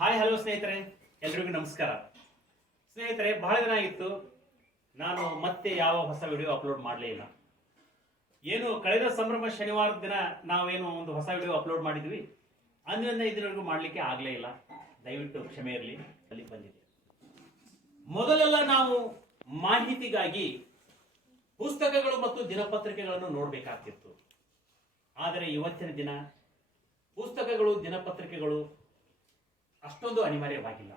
Hi hello ಸ್ನೇಹಿತರೆ, ಎಲ್ರಿಗೂ ನಮಸ್ಕಾರ. ಸ್ನೇಹಿತರೆ, ಬಹಳ ದಿನ ಆಗಿತ್ತು ನಾನು ಮತ್ತೆ ಯಾವ ಹೊಸ ವಿಡಿಯೋ ಅಪ್ಲೋಡ್ ಮಾಡಲೇ ಇಲ್ಲ. ಏನು ಕಳೆದ ಸಂಭ್ರಮ ಶನಿವಾರದ ದಿನ ನಾವೇನು ಒಂದು ಹೊಸ ವಿಡಿಯೋ ಅಪ್ಲೋಡ್ ಮಾಡಿದ್ವಿ, ಅಂದಿನಿಂದ ಇದುವರೆಗೂ ಮಾಡಲಿಕ್ಕೆ ಆಗಲೇ ಇಲ್ಲ. ದಯವಿಟ್ಟು ಕ್ಷಮೆ ಇರಲಿ. ಅಲ್ಲಿ ಬಂದಿದೆ. ಮೊದಲೆಲ್ಲ ನಾವು ಮಾಹಿತಿಗಾಗಿ ಪುಸ್ತಕಗಳು ಮತ್ತು ದಿನಪತ್ರಿಕೆಗಳನ್ನು ನೋಡಬೇಕಾಗ್ತಿತ್ತು. ಆದರೆ ಇವತ್ತಿನ ದಿನ ಪುಸ್ತಕಗಳು, ದಿನಪತ್ರಿಕೆಗಳು ಅಷ್ಟೊಂದು ಅನಿವಾರ್ಯವಾಗಿಲ್ಲ.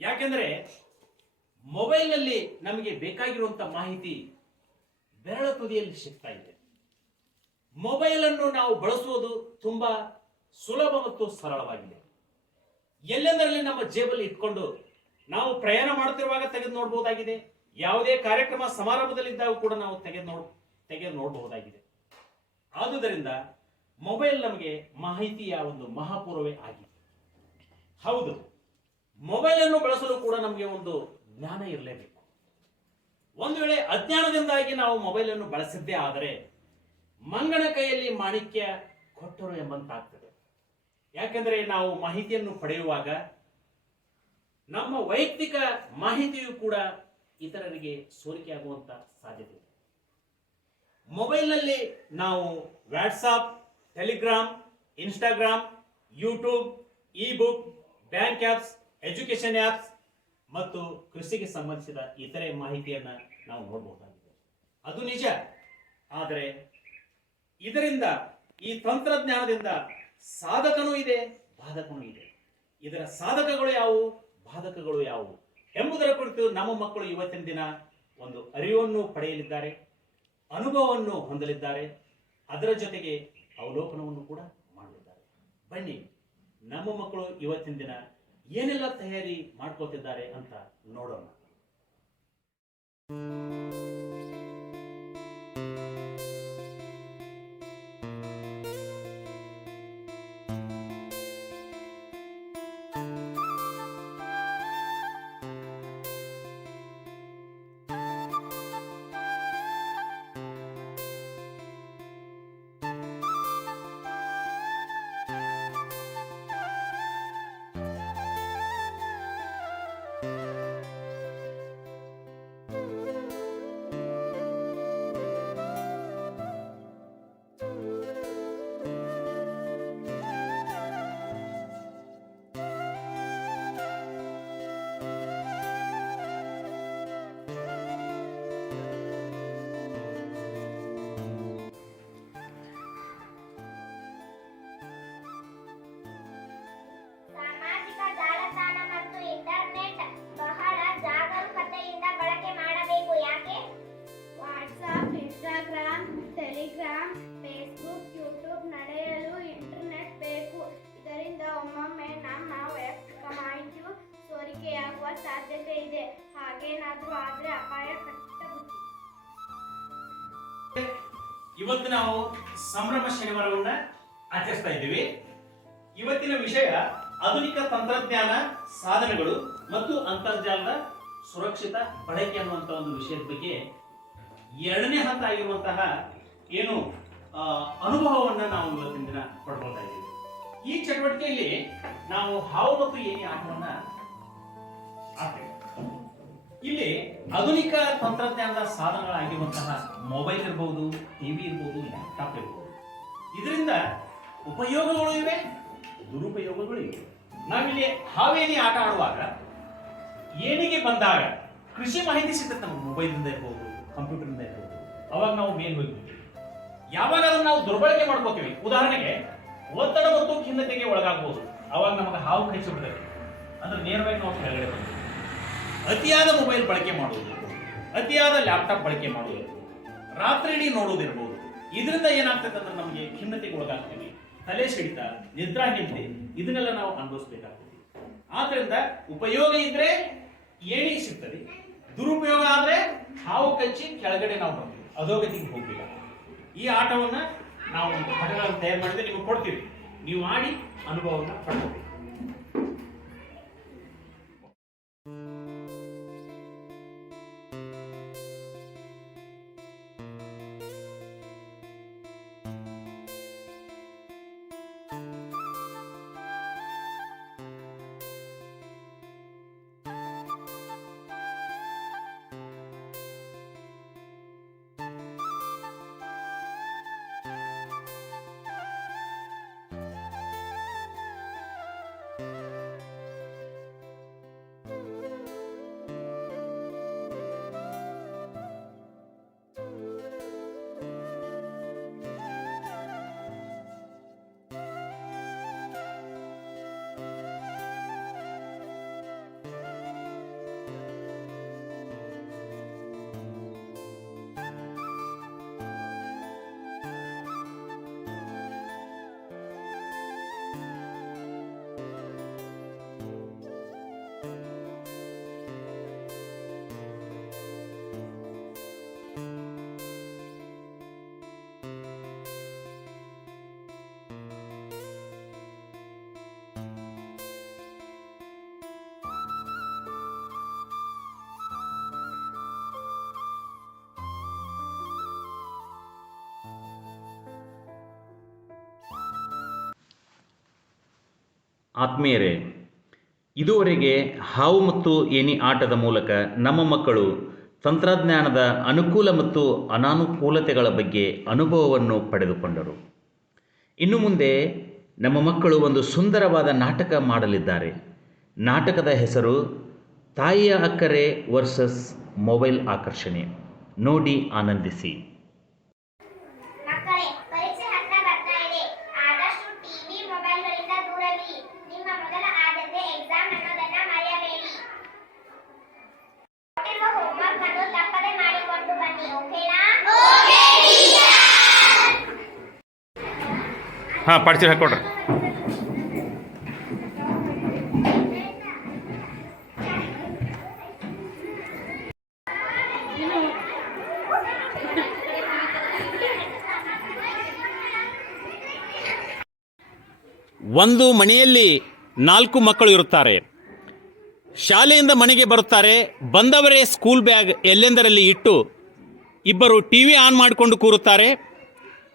ಯಾಕೆಂದ್ರೆ ಮೊಬೈಲ್ನಲ್ಲಿ ನಮಗೆ ಬೇಕಾಗಿರುವಂತ ಮಾಹಿತಿ ಬೆರಳ ತುದಿಯಲ್ಲಿ ಸಿಗ್ತಾ ಇದೆ. ಮೊಬೈಲ್ ಅನ್ನು ನಾವು ಬಳಸುವುದು ತುಂಬಾ ಸುಲಭ ಮತ್ತು ಸರಳವಾಗಿದೆ. ಎಲ್ಲೆಂದರಲ್ಲಿ ನಮ್ಮ ಜೇಬಲ್ಲಿ ಇಟ್ಕೊಂಡು ನಾವು ಪ್ರಯಾಣ ಮಾಡುತ್ತಿರುವಾಗ ತೆಗೆದು ನೋಡಬಹುದಾಗಿದೆ. ಯಾವುದೇ ಕಾರ್ಯಕ್ರಮ ಸಮಾರಂಭದಲ್ಲಿದ್ದಾಗ ಕೂಡ ನಾವು ತೆಗೆದು ನೋಡಬಹುದಾಗಿದೆ. ಆದುದರಿಂದ ಮೊಬೈಲ್ ನಮಗೆ ಮಾಹಿತಿಯ ಒಂದು ಮಹಾಪೂರ್ವವೇ ಆಗಿದೆ. ಹೌದು, ಮೊಬೈಲ್ ಅನ್ನು ಬಳಸಲು ಕೂಡ ನಮಗೆ ಒಂದು ಜ್ಞಾನ ಇರಲೇಬೇಕು. ಒಂದು ವೇಳೆ ಅಜ್ಞಾನದಿಂದಾಗಿ ನಾವು ಮೊಬೈಲ್ ಅನ್ನು ಬಳಸಿದ್ದೇ ಆದರೆ ಮಂಗನ ಕೈಯಲ್ಲಿ ಮಾಣಿಕ್ಯ ಕೊಟ್ಟರು ಎಂಬಂತಾಗ್ತದೆ. ಯಾಕೆಂದ್ರೆ ನಾವು ಮಾಹಿತಿಯನ್ನು ಪಡೆಯುವಾಗ ನಮ್ಮ ವೈಯಕ್ತಿಕ ಮಾಹಿತಿಯು ಕೂಡ ಇತರರಿಗೆ ಸೋರಿಕೆಯಾಗುವಂತ ಸಾಧ್ಯತೆ ಇದೆ. ಮೊಬೈಲ್ನಲ್ಲಿ ನಾವು WhatsApp, Telegram, Instagram, YouTube, E book, bank apps, education apps ಮತ್ತು ಕೃಷಿಗೆ ಸಂಬಂಧಿಸಿದ ಇತರೆ ಮಾಹಿತಿಯನ್ನ ನಾವು ನೋಡಬಹುದಾಗಿದೆ. ಅದು ನಿಜ. ಆದರೆ ಇದರಿಂದ, ಈ ತಂತ್ರಜ್ಞಾನದಿಂದ ಸಾಧಕನೂ ಇದೆ, ಬಾಧಕನೂ ಇದೆ. ಇದರ ಸಾಧಕಗಳು ಯಾವುವು, ಬಾಧಕಗಳು ಯಾವುವು ಎಂಬುದರ ಕುರಿತು ನಮ್ಮ ಮಕ್ಕಳು ಇವತ್ತಿನ ದಿನ ಒಂದು ಅರಿವನ್ನು ಪಡೆಯಲಿದ್ದಾರೆ, ಅನುಭವವನ್ನು ಹೊಂದಲಿದ್ದಾರೆ, ಅದರ ಜೊತೆಗೆ ಅವಲೋಕನವನ್ನು ಕೂಡ ಮಾಡಲಿದ್ದಾರೆ. ಬನ್ನಿ, ನಮ್ಮ ಮಕ್ಕಳು ಇವತ್ತಿನ ದಿನ ಏನೆಲ್ಲ ತಯಾರಿ ಮಾಡ್ಕೋತಿದ್ದಾರೆ ಅಂತ ನೋಡೋಣ. ಟೆಲಿಗ್ರಾಮ್, ಫೇಸ್ಬುಕ್, ಯೂಟ್ಯೂಬ್ ನಡೆಯಲು ಇಂಟರ್ನೆಟ್ ಬೇಕು. ಇದರಿಂದ ಒಮ್ಮೊಮ್ಮೆ ನಮ್ಮ ವೈಯಕ್ತಿಕ ಮಾಹಿತಿಯು ಸೋರಿಕೆಯಾಗುವ ಸಾಧ್ಯತೆ ಇದೆ. ಹಾಗೇನಾದ್ರೂ ಆದ್ರೆ ಅಪಾಯ ಕಟ್ಟಬಹುದು. ಇವತ್ತು ನಾವು ಸಂಭ್ರಮ ಶನಿವಾರವನ್ನ ಆಚರಿಸ್ತಾ ಇದ್ದೀವಿ. ಇವತ್ತಿನ ವಿಷಯ ಆಧುನಿಕ ತಂತ್ರಜ್ಞಾನ ಸಾಧನಗಳು ಮತ್ತು ಅಂತರ್ಜಾಲದ ಸುರಕ್ಷಿತ ಬಳಕೆ ಅನ್ನುವಂತ ಒಂದು ವಿಷಯದ ಬಗ್ಗೆ ಎರಡನೇ ಹಂತ ಆಗಿರುವಂತಹ ಏನು ಅನುಭವವನ್ನ ನಾವು ಇವತ್ತಿನ ದಿನ ಪಡ್ಕೊಳ್ತಾ ಇದ್ದೀವಿ. ಈ ಚಟುವಟಿಕೆಯಲ್ಲಿ ನಾವು ಹಾವು ಮತ್ತು ಏಣಿ ಆಟವನ್ನ ಆಡ್ತೇವೆ. ಇಲ್ಲಿ ಆಧುನಿಕ ತಂತ್ರಜ್ಞಾನದ ಸಾಧನಗಳಾಗಿರುವಂತಹ ಮೊಬೈಲ್ ಇರಬಹುದು, ಟಿವಿ ಇರಬಹುದು, ಲ್ಯಾಪ್ಟಾಪ್ ಇರಬಹುದು. ಇದರಿಂದ ಉಪಯೋಗಗಳು ಇವೆ, ದುರುಪಯೋಗಗಳು ಇವೆ. ನಾವಿಲ್ಲಿ ಹಾವೇನಿ ಆಟ ಆಡುವಾಗ ಏಣಿಗೆ ಬಂದಾಗ ಕೃಷಿ ಮಾಹಿತಿ ಸಿಗುತ್ತೆ. ನಮ್ಮ ಮೊಬೈಲಿಂದ ಇರ್ಬೋದು, ಕಂಪ್ಯೂಟರ್ನಿಂದ ಇರ್ಬೋದು. ಅವಾಗ ನಾವು ಮೇಲ್ ಹೋಗ್ಬಿಡ್ತೀವಿ. ಯಾವಾಗ ಅದನ್ನು ನಾವು ದುರ್ಬಳಕೆ ಮಾಡ್ಕೋತೀವಿ, ಉದಾಹರಣೆಗೆ ಒತ್ತಡ ಮತ್ತು ಖಿನ್ನತೆಗೆ ಒಳಗಾಗಬಹುದು, ಅವಾಗ ನಮಗೆ ಹಾವು ಕಚ್ಚಿಬಿಡ್ತದೆ. ಅಂದ್ರೆ ನೇರವಾಗಿ ನಾವು ಕೆಳಗಡೆ ಬರ್ತೀವಿ. ಅತಿಯಾದ ಮೊಬೈಲ್ ಬಳಕೆ ಮಾಡುವುದು, ಅತಿಯಾದ ಲ್ಯಾಪ್ಟಾಪ್ ಬಳಕೆ ಮಾಡುವುದು, ರಾತ್ರಿ ಇಡೀ ನೋಡುವುದಿರ್ಬೋದು. ಇದರಿಂದ ಏನಾಗ್ತದೆ ಅಂದ್ರೆ ನಮಗೆ ಖಿನ್ನತೆಗೆ ಒಳಗಾಗ್ತೀವಿ, ತಲೆ ಸಿಡಿತ, ನಿದ್ರಾಹೀನತೆ, ಇದನ್ನೆಲ್ಲ ನಾವು ಅನುಭವಿಸಬೇಕಾಗ್ತದೆ. ಆದ್ರಿಂದ ಉಪಯೋಗ ಇದ್ರೆ ಏಣಿ ಸಿಗ್ತದೆ, ದುರುಪಯೋಗ ಆದ್ರೆ ಹಾವು ಕಚ್ಚಿ ಕೆಳಗಡೆ ನಾವು ಬರ್ತೀವಿ, ಅಧೋಗತಿಗೆ ಹೋಗ್ಬೇಕು. ಈ ಆಟವನ್ನ ನಾವು ಆಟಗಳನ್ನು ತಯಾರು ಮಾಡಿದ್ರೆ ನಿಮಗೆ ಕೊಡ್ತೀವಿ, ನೀವು ಆಡಿ ಅನುಭವವನ್ನು ಪಡ್ಕೋಬೇಕು. ಆತ್ಮೀಯರೇ, ಇದುವರೆಗೆ ಹಾವು ಮತ್ತು ಏಣಿ ಆಟದ ಮೂಲಕ ನಮ್ಮ ಮಕ್ಕಳು ತಂತ್ರಜ್ಞಾನದ ಅನುಕೂಲ ಮತ್ತು ಅನಾನುಕೂಲತೆಗಳ ಬಗ್ಗೆ ಅನುಭವವನ್ನು ಪಡೆದುಕೊಂಡರು. ಇನ್ನು ಮುಂದೆ ನಮ್ಮ ಮಕ್ಕಳು ಒಂದು ಸುಂದರವಾದ ನಾಟಕ ಮಾಡಲಿದ್ದಾರೆ. ನಾಟಕದ ಹೆಸರು ತಾಯಿಯ ಅಕ್ಕರೆ ವರ್ಸಸ್ ಮೊಬೈಲ್ ಆಕರ್ಷಣೆ. ನೋಡಿ ಆನಂದಿಸಿ. ಮಕ್ಕಳೇ, ಪರೀಕ್ಷೆ ಹತ್ರ ಬರ್ತಾ ಇದೆ. ಆದಷ್ಟು ಟಿವಿ ಮೊಬೈಲ್ಗಳಿಂದ ದೂರವಿರಿ. ನಿಮ್ಮ ಮೊದಲ ಆದ್ಯತೆ ಎಕ್ಸಾಮ್ ಅನ್ನೋದನ್ನ ಮರೆಯಬೇಡಿ. ಕೊಟ್ಟಿರುವ ಹೋಮ್ವರ್ಕ್ ಅನ್ನು ತಪ್ಪದೆ ಮಾಡಿಕೊಂಡು ಬನ್ನಿ. ಓಕೆನಾ? ಹಾಂ, ಪಾಡ್ತೀರಿ ಹಾಕೊಡ್ರಿ. ಒಂದು ಮನೆಯಲ್ಲಿ 4 ಮಕ್ಕಳು ಇರುತ್ತಾರೆ. ಶಾಲೆಯಿಂದ ಮನೆಗೆ ಬರುತ್ತಾರೆ. ಬಂದವರೇ ಸ್ಕೂಲ್ ಬ್ಯಾಗ್ ಎಲ್ಲೆಂದರಲ್ಲಿ ಇಟ್ಟು ಇಬ್ಬರು ಟಿವಿ ಆನ್ ಮಾಡಿಕೊಂಡು ಕೂರುತ್ತಾರೆ,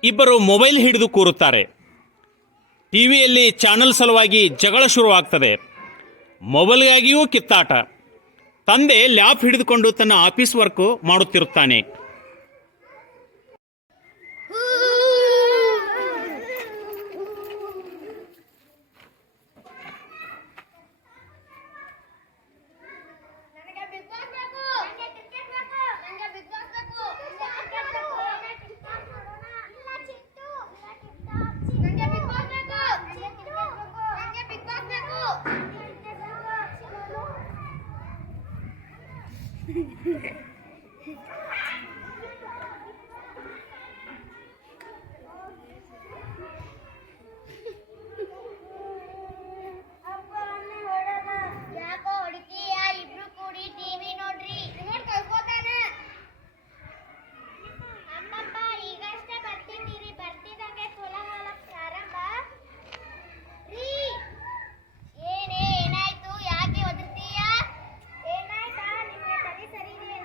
ಇಬ್ಬರು ಮೊಬೈಲ್ ಹಿಡಿದು ಕೂರುತ್ತಾರೆ. ಟಿವಿಯಲ್ಲಿ ಚಾನಲ್ ಸಲುವಾಗಿ ಜಗಳ ಶುರುವಾಗ್ತದೆ. ಮೊಬೈಲ್ಗಾಗಿಯೂ ಕಿತ್ತಾಟ. ತಂದೆ ಲ್ಯಾಪ್ ಹಿಡಿದುಕೊಂಡು ತನ್ನ ಆಫೀಸ್ ವರ್ಕ್ ಮಾಡುತ್ತಿರುತ್ತಾನೆ. ಯಾಕೋ ಹೊಡಿತೀಯ? ಇಬ್ರು ಕೂಡಿ ಟಿವಿ ನೋಡ್ರಿ. ರಿಮೋಟ್ ಕಳ್ಕೋತಾನೆ. ಅಮ್ಮಪ್ಪ, ಈಗಷ್ಟೇ ಬರ್ತಿದ್ದೀರಿ. ಬರ್ತಿದ್ದಂಗೆ ಕೋಲಾಹಲ ಪ್ರಾರಂಭ. ರೀ, ಏನಾಯ್ತು? ಯಾಕೆ ಒದರ್ತೀಯ? ಏನಾಯ್ತಾ? ನಿಮಗೆ ತಲೆ ಸರಿ ಇದೆ.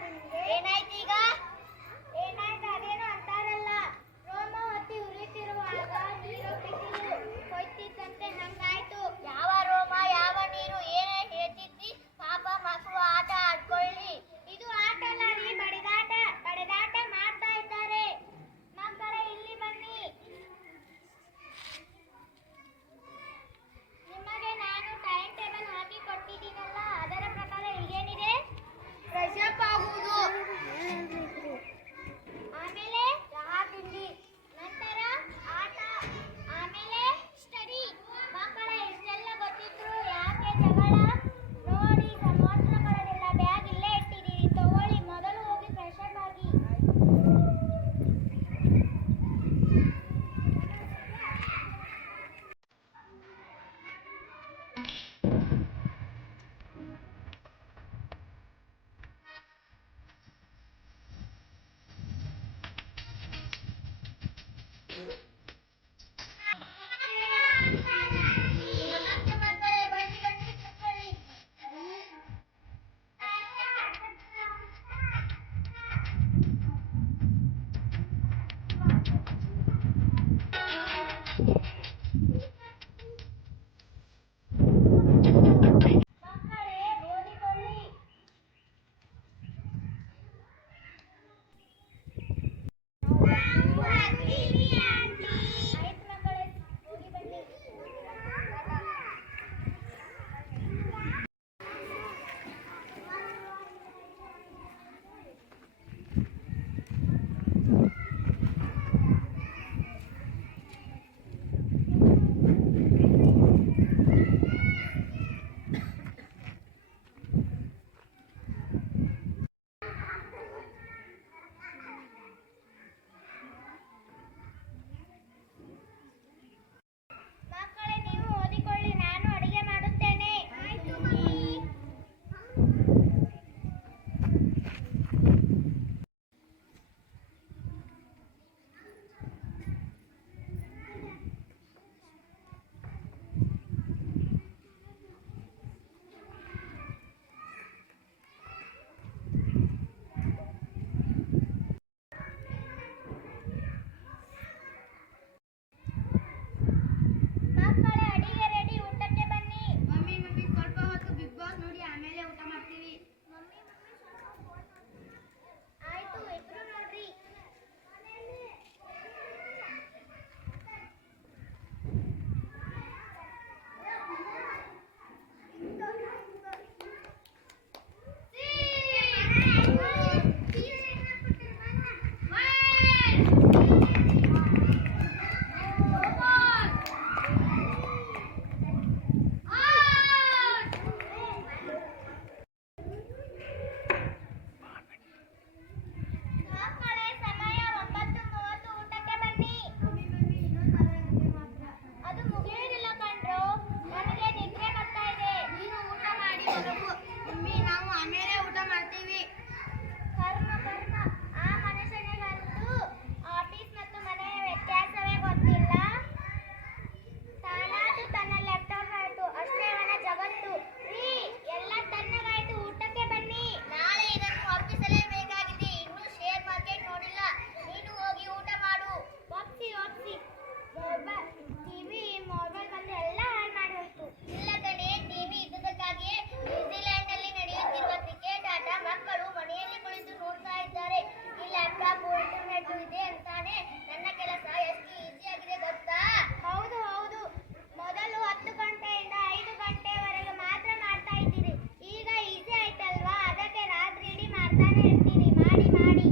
ಮಾಡ್ತಾನೆ ಇರ್ತೀರಿ, ಮಾಡಿ ಮಾಡಿ.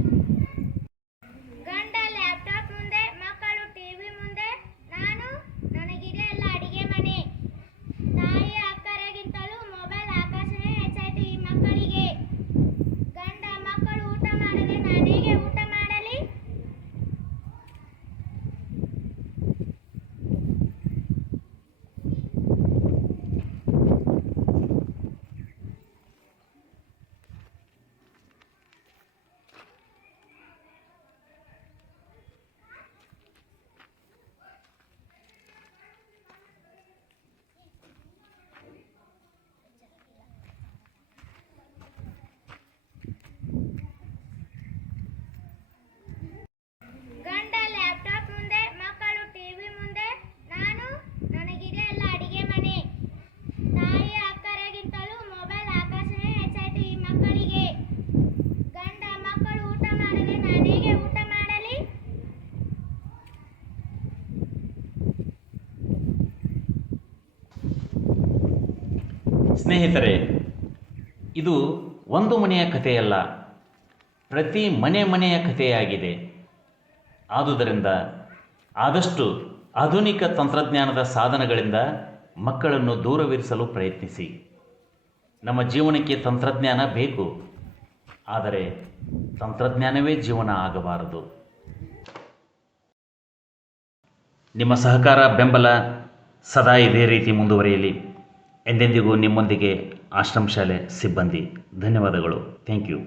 ಗಂಡ ಲ್ಯಾಪ್ಟಾಪ್ ಮುಂದೆ, ಮಕ್ಕಳು ಟಿವಿ ಮುಂದೆ, ನಾನು ನನಗಿದೆ ಎಲ್ಲ ಅಡಿಗೆ ಮನೆ. ತಾಯಿಯ ಅಕ್ಕರೆಗಿಂತಲೂ ಮೊಬೈಲ್ ಆಕರ್ಷಣೆ ಹೆಚ್ಚಾಯ್ತು ಈ ಮಕ್ಕಳಿಗೆ. ಗಂಡ ಮಕ್ಕಳು ಊಟ ಮಾಡದೆ ನಾನೇಗೆ ಊಟ ಮಾಡಲಿ? ಗಂಡ ಲ್ಯಾಪ್ಟಾಪ್ ಮುಂದೆ, ಮಕ್ಕಳು ಟಿವಿ ಮುಂದೆ, ನಾನು ನನಗಿದೆ ಎಲ್ಲ ಅಡಿಗೆ ಮನೆ. ತಾಯಿಯ ಅಕ್ಕರೆಗಿಂತಲೂ ಮೊಬೈಲ್ ಆಕರ್ಷಣೆ ಹೆಚ್ಚಾಯ್ತು ಈ ಮಕ್ಕಳಿಗೆ. ಗಂಡ ಮಕ್ಕಳು ಊಟ ಮಾಡದೆ ನಾನೇಗೆ ಊಟ ಮಾಡಲಿ? ಸ್ನೇಹಿತರೆ, ಇದು ಒಂದು ಮನೆಯ ಕಥೆಯಲ್ಲ, ಪ್ರತಿ ಮನೆಯ ಕಥೆಯಾಗಿದೆ. ಆದುದರಿಂದ ಆದಷ್ಟು ಆಧುನಿಕ ತಂತ್ರಜ್ಞಾನದ ಸಾಧನಗಳಿಂದ ಮಕ್ಕಳನ್ನು ದೂರವಿರಿಸಲು ಪ್ರಯತ್ನಿಸಿ. ನಮ್ಮ ಜೀವನಕ್ಕೆ ತಂತ್ರಜ್ಞಾನ ಬೇಕು, ಆದರೆ ತಂತ್ರಜ್ಞಾನವೇ ಜೀವನ ಆಗಬಾರದು. ನಿಮ್ಮ ಸಹಕಾರ, ಬೆಂಬಲ ಸದಾ ಇದೇ ರೀತಿ ಮುಂದುವರಿಯಲಿ. ಎಂದೆಂದಿಗೂ ನಿಮ್ಮೊಂದಿಗೆ ಆಶ್ರಮ ಶಾಲೆ ಸಿಬ್ಬಂದಿ. ಧನ್ಯವಾದಗಳು. Thank you.